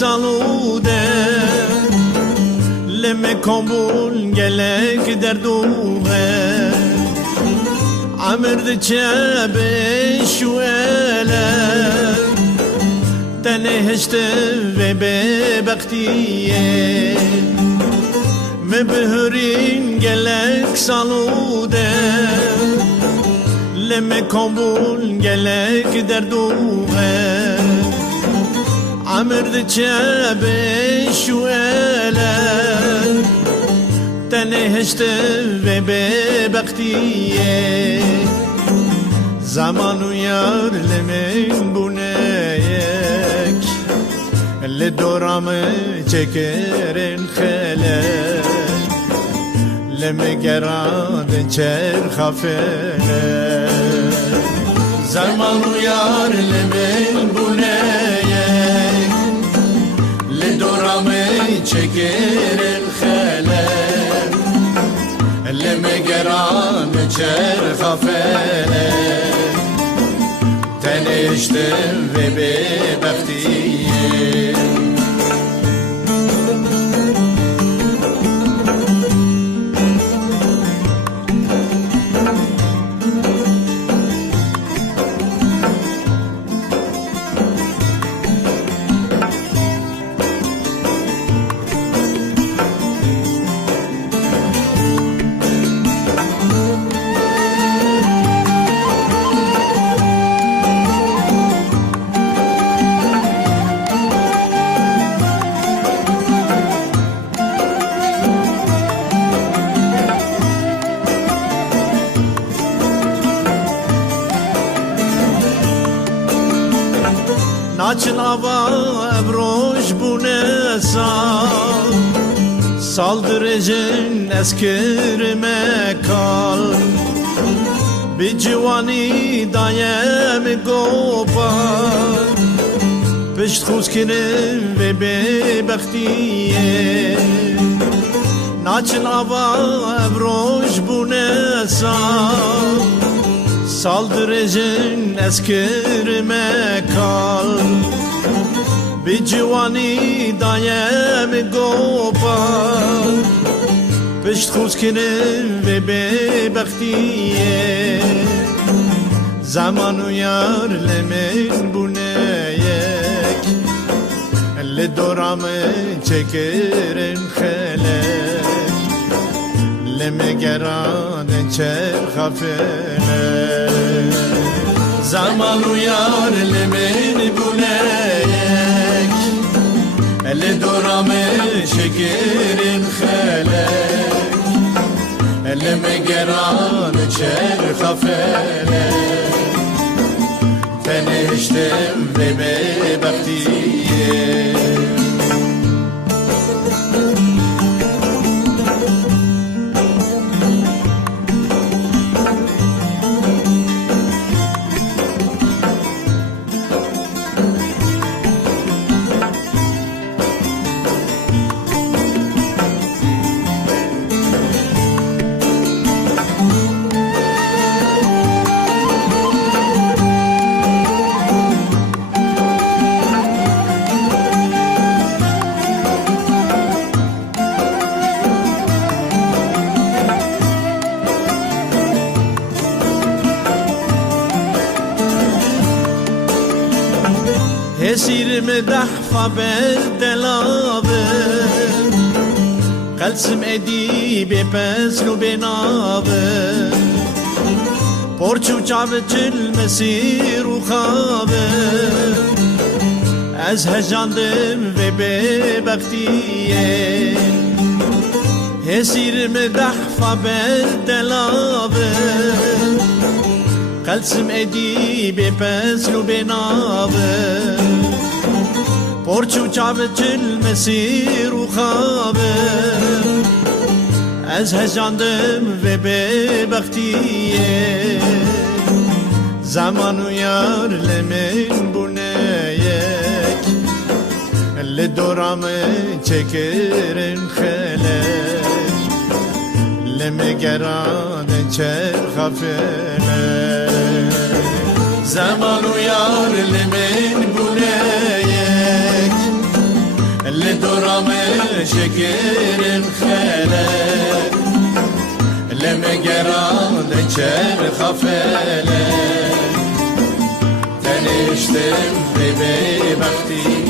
salude لم کامل گلک در دوغه عمرد چه شویله تنهشت و ببختیه مبهرین گلک سالوده لم کامل گلک در دوغه عمرد چه شویله تنهشت و ببختیه زمان و یار لمن بونیک لدورام چکرین خله لمگران چر خفله زمان و یار لمن بونیک لدورام چکرین خله لمگران چر خفله تنشتم و ببختیه Naçın ava ebroş bu ne saldırıcın eskirme kal bir civani dayem gopar pişt xuzkirim ve bebektiye Naçın ava ebroş bu ne saldırıcın eskirme kal bir civani dayem gopar pişt xuzkirim ve bebektiye zaman uyar lemin bu neyek لدورام çekirin xelek لمگران چر خفله زمان uyar lemin bulek لدورام çekirin xelek لمگران چر خفله تنشتم ve bebektiye Esirme dahfa beldelabe Kalsim edibe peslu benabe Porçu çavçil mesiru khabe Ez hecandım ve bebektiye Esirme dahfa beldelabe Kalsim edibe peslu benabe Porçu çavçil mesiru khabe Ez hecandım ve bebektiye Zaman uyar lemin bu neyek لدورام çekirin xelek لمگران çer خفله zaman uyar lemin bu neyek شكر خلا لما قران لجر خفلا تنشتم ببختي